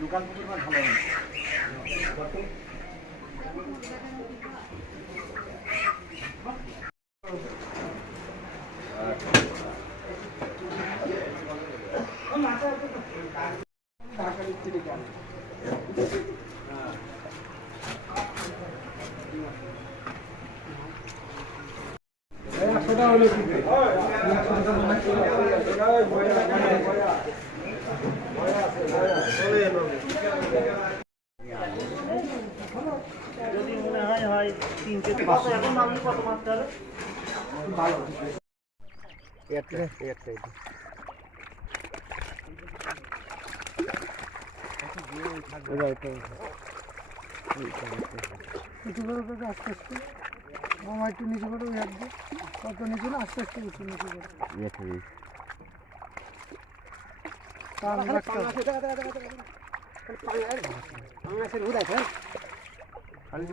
Local পুকুর মাছ ভালো হয় যদি মনে হয় হয় তিন কেজি কত এখন কত মারতে হবে উঁচু করে উঠবে আস্তে আস্তে। মামা একটু নিচু করে উঠে আসবে কত নিচু না আস্তে আস্তে উঁচু নিচু করে। টান রাখতে হবে। খালি